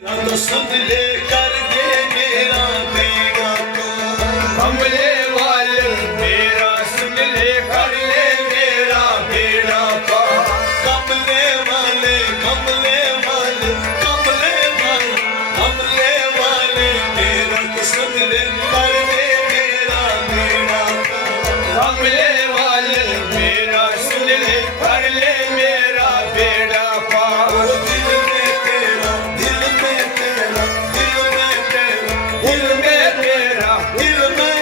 तो सुन ले कर दे मेरा बेड़ा को कमले वाले मेरा सुन ले कर ले मेरा बेड़ा पार। कमले वाले कमले वाले कमले वाले कमले वाले मेरा तो सुन ले कर दे मेरा बेड़ा को कमले वाले मेरा सुन ले कर ले मेरा बेड़ा पार। दिल में तेरा दिल में तेरा दिल में तेरा दिल में तेरा दिल में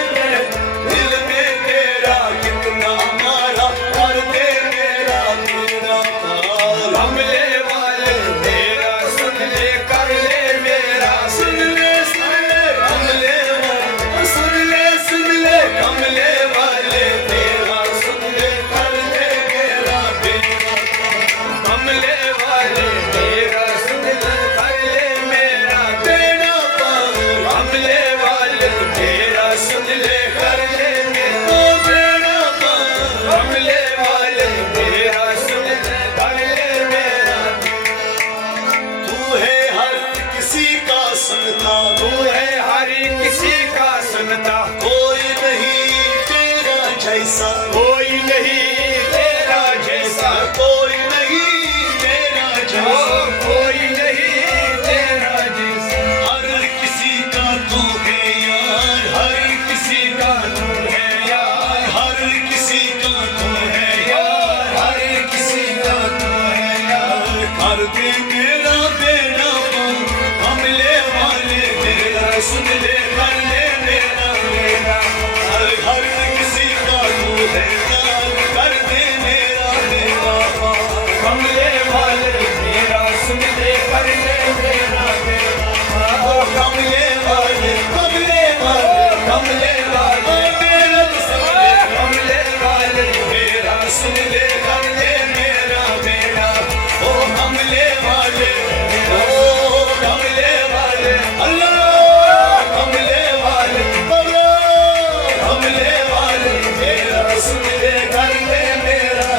दिल में तेरा कितना मारा कर दे मेरा बेड़ा पार। कमले वाले मेरा सुन ले कर ले मेरा सुन ले कमले वाले सुन ले कमले वाले तेरा सुन ले कर ले मेरा बेड़ा कमले वाले मेरा सुन ले कर ले मेरा बेड़ा पार। कमले वाले मेरा सुन ले कर ले मेरा ओ बेड़ा पार। कमले वाले मेरा सुन ले कर ले मेरा। तू है हर किसी का सुनता तू है हर किसी का सुनता, कोई नहीं तेरा जैसा कोई नहीं तेरा जैसा, कोई नहीं तेरा ओ जैसा कोई नहीं तेरा जैसा। हर किसी का तू है यार हर किसी का तू है यार, हर किसी का तू है यार हर किसी का तू है यार कर दे मेरा बेड़ा पार। हमले वाले मेरा सुन ले कर ले मेरा बेड़ा हर किसी का तू है यार कर दे मेरा बेड़ा पार। कमले वाले मेरा सुन ले कर ले मेरा बेड़ा। ओ कमले वाले कमले वाले कमले वाले मेरा तो सुन ले कमले वाले मेरा सुन ले कर ले मेरा बेड़ा ओ कमले वाले ओ कमले वाले अल्लाह कमले वाले कमले वाले मेरा सुन ले कर ले मेरा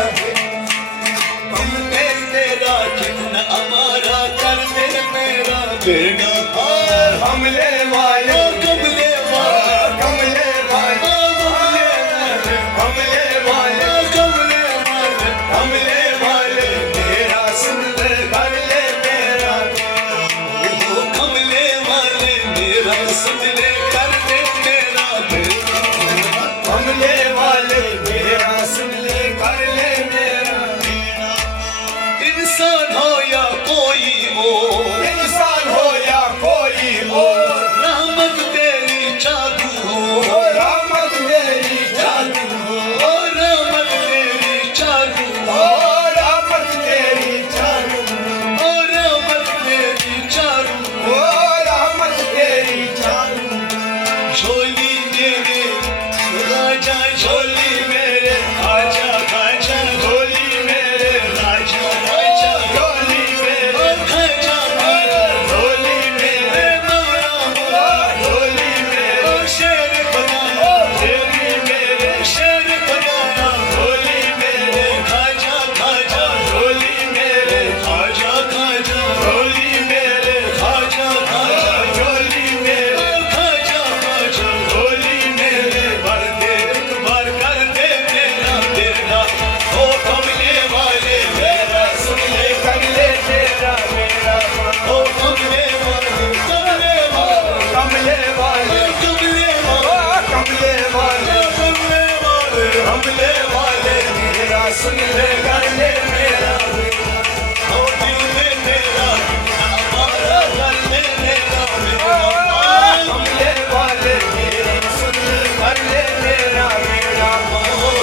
हमने तेरा कितना हमारा कर दे मेरा बेड़ा पार। कमले वाले ओ कमले वाले कमले वाले कमले वाले कमले वाले कमले वाले मेरा सुन ले कर ले मेरा। ओ कमले वाले मेरा सुन ले कर दे मेरा बेड़ा कमले वाले मेरा सुन ले कर ले मेरा। इंसान हो या कोई और इंसान हो या कोई और, रहमत तेरी चालू हो रहमत तेरी चालू हो, और रहमत तेरी चालू हो और रहमत तेरी चालू हो, और रहमत तेरी चालू हो और रहमत तेरी चालू हो। झोली मेरे राजा झोली मेरे खाजा खाजा झोली मेरे राजा राजा झोली मेरे खाजा खाजा झोली मेरे मौला मौला झोली मेरे शेर बनाया झोली मेरे शेर बनाया झोली मेरे खाजा खाजा झोली मेरे खाजा खाजा झोली मेरे खाजा खाजा झोली मेरे खाजा खाजा झोली मेरे भर दे भर कर दे मेरा बेड़ा ओ कमले वाले मेरा सुन ले कर ले तेरा मेरा ओ कमले वाले कमले वाले कमले वाले कमले वाले कमले वाले कमले वाले कमले वाले मेरा सुन ले कर ले मेरा। ओ दिल में तेरा हमारा कर ले मेरा बेड़ा कमले वाले मेरा सुन ले कर ले मेरा मेरा।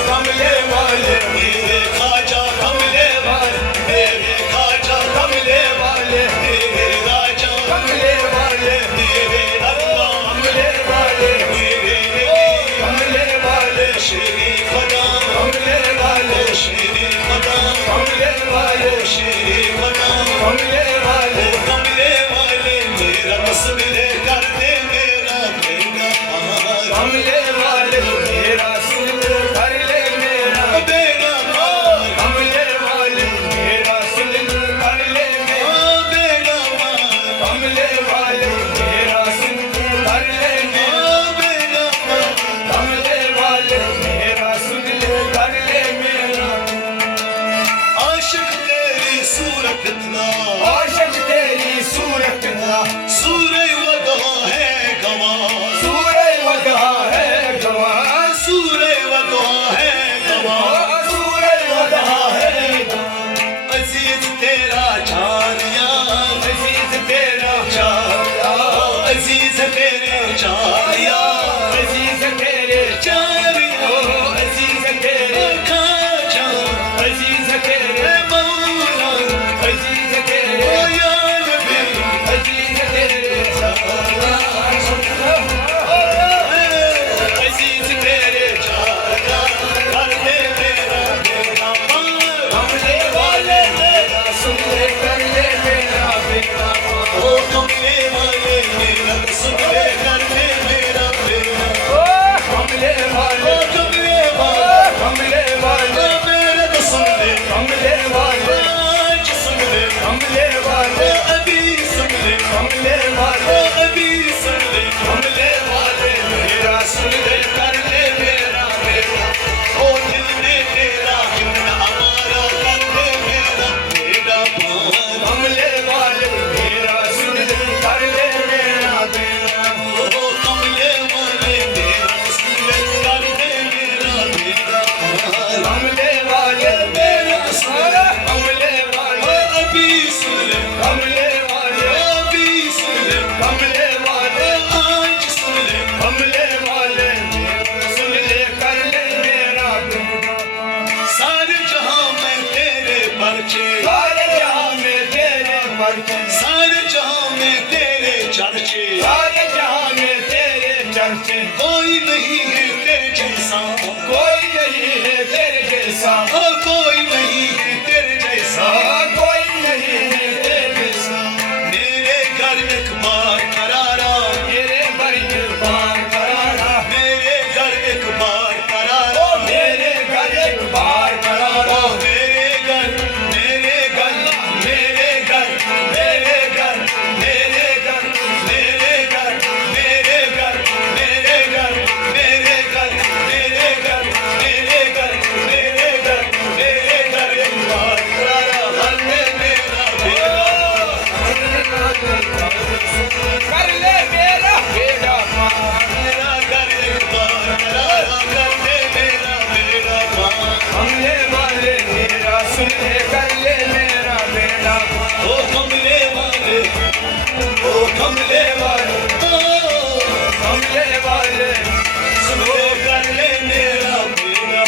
कमले वाले मेरे खाजा कमले वाले मेरे खाजा कमले वाले मेरे राजा कमले वाले मेरे अल्लाह कमले वाले मेरे कमले वाले श्री खुदा कमले वाले श्री खुदा कमले वाले श्री खुदा कमले वाले कमले वाले मेरा मसले कर दे मेरा बेड़ा पार। कमले वाले मेरा सुन ले कर ले मेरा। बेड़ा पार कमले वाले मेरा सुन ले कर ले मेरा। बेड़ा पार कमले कमले वाले मेरा सुन ले कर ले मेरा कमले वाले मेरा सुन ले कर ले मेरा आशिक तेरी सूरत इतना आशिक तेरी सूरत ना सूरज वदहा है गवाह सूरज वदहा है गवाह सूरज वदहा है गवाह सूरज वदहा है अजीज तेरा चारिया अजीज तेरा अजीज तेरे चारिया अजीज तेरे चारिया अजीज तेरे खाजा अजीज तेरे मौला अजीज ओ तेरे या नबी अजीज तेरे अजीज तेरे चारिया कर दे मेरा बेड़ा पार कमले वाले मेरा सुन ले कर ले मेरा बेटा ओ कमले वाले मेरा सुन ले कर ले मेरा बेड़ा कमले वाले ओ कमले वाले कमले वाले मेरा तो सुन ले कमले वाले आज सुन ले कमले वाले अभी सुन ले कमले वाले अभी सुन ले कमले वाले मेरा सुन ले कर ले मेरा बेटा ओ दिल में तेरा हिम्मत हमारा कर दे मेरा बेड़ा पार कमले वाले मेरा सुन ले कर ले मेरा बेटा ओ कमले वाले मेरा सुन ले कर दे मेरा बेड़ा पार कमले वाले मेरा सुन ले कमले वाले अभी सुन ले कमले वाले अभी सुन ले कमले वाले आज सुन ले कमले वाले मेरा सुन ले कर ले मेरा बेटा सारे जहां में तेरे परचे सारे जहां में तेरे परचे सारे जहां में तेरे चर्चे सारे जहां में तेरे चर्चे कोई नहीं है तेरे जैसा कोई नहीं है तेरे जैसा ओ कोई नहीं है तेरे जैसा कोई नहीं है तेरे जैसा मेरे घर एक बार करारा मेरे बड़ी बार करारा मेरे घर एक बार करारा मेरे घर एक बार करारा ओ मेरे घर मेरे घर मेरे घर मेरे घर मेरे घर मेरे घर मेरे घर मेरे घर मेरे घर मेरे घर मेरे घर मेरे घर मेरे घर एक बार करारा घर में मेरा बेड़ा कर ले मेरा बेटा मेरा घर एक बार करारा घर में मेरा बेड़ा पार हमले वाले मेरा सुन ले कर ले मेरा बेटा ओ कमले वाले ओ कमले वाले ओ हमले वाले सुनो कर ले मेरा बेड़ा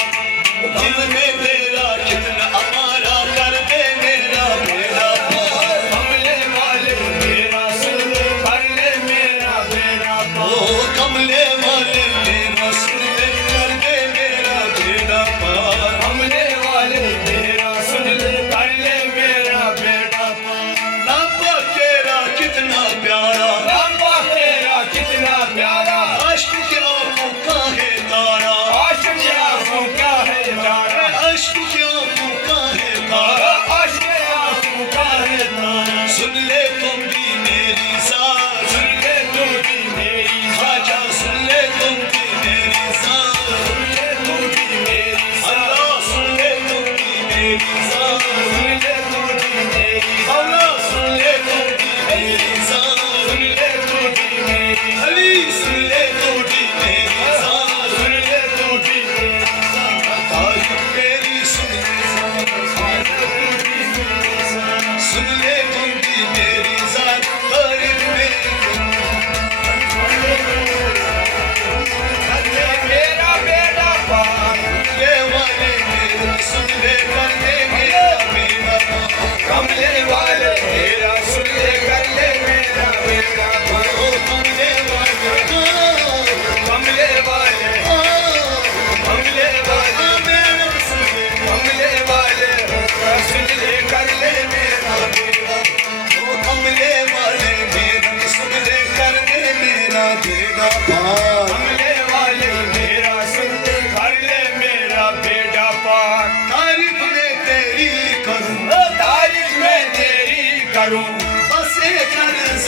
दिल में तेरा कितना हमारा कर दे मेरा बेड़ा पार हमले वाले मेरा सुन ले कर ले मेरा बेटा ओ कमले वाले मेरा सुन ले कर दे मेरा बेड़ा पार हमले वाले मेरा सुन ले कर ले मेरा बेटा नापा तेरा कितना प्यारा लंबा तेरा कितना प्यारा अश्क के आंखों का है तारा आशिक की आंखों का है तारा अश्क के आंखों का है तारा आशिक की आंखों का है तारा सुन ले तुम भी मेरी साथ सुन ले तू भी मेरी खाजा सुन ले तुम भी मेरी साथ सुन ले तू भी मेरी अल्लाह सुन ले तुम भी मेरी साथ सुन ले तू भी मेरी अल्लाह सुन ले तुम भी मेरी साथ सुन ले तू भी मेरी अली सुन ले तुम भी मेरी साथ सुन ले तू भी मेरी तारीफ मेरी सुन ले सुन ले तुम भी मेरी साथ तारीफ मेरी मेरा बेटा पार ये वाले मेरे सुन ले कर दे मेरा बेड़ा कमले वाले मेरा सुन ले कर ले मेरा बेटा ओ कमले वाले कमले वाले कमले वाले मेरे सुन ले कमले वाले सुन ले कर ले मेरा बेटा ओ कमले वाले मेरे सुन ले कर दे मेरा बेड़ा पार कमले वाले मेरा सुन ले कर ले मेरा बेटा पार तारीफ में तेरी करूं तारीफ में तेरी करूं बस एक अर्ज़